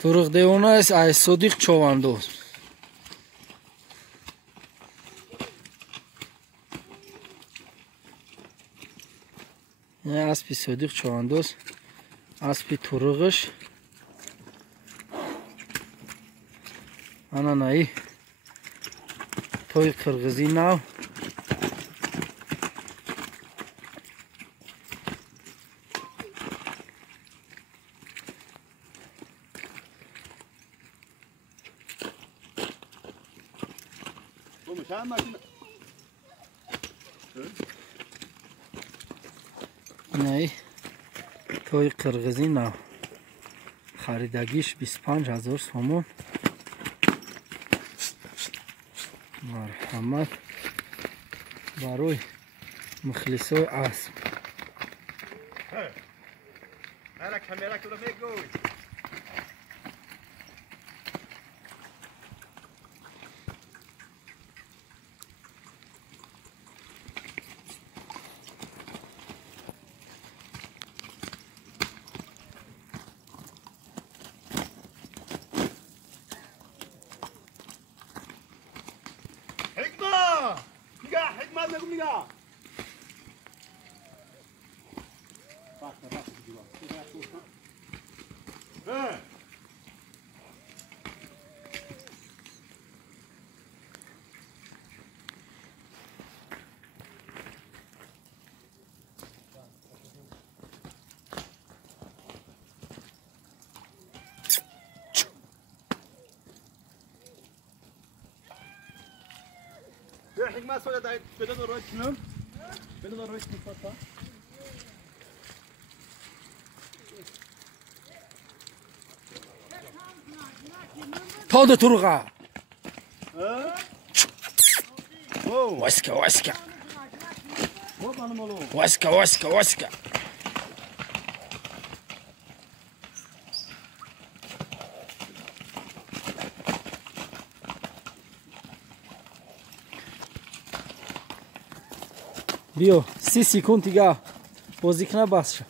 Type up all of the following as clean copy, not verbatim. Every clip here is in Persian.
Тургдеона است ای صدیق چواندوز. این اسبی صدیق چواندوز، اسبی تورغش. انا نایی توی قرغزی ناو. نایی توی قرغزی ناو. خریدگیش 25,000 سومون. مرحمت برای مخلصای اسب. حکمت سوال دارید بدون روی کنم بدون روی کنم فتا تاد ترغا واسكا واسكا واسكا واسكا واسكا بیو 30 سکند دیگه بازی کنه بس شد.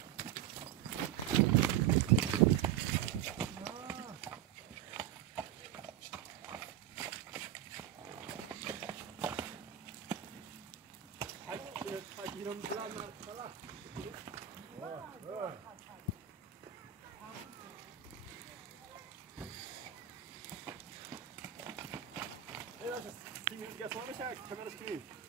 Ey, das ist ziemlich, das war nicht, kann man das kriegen.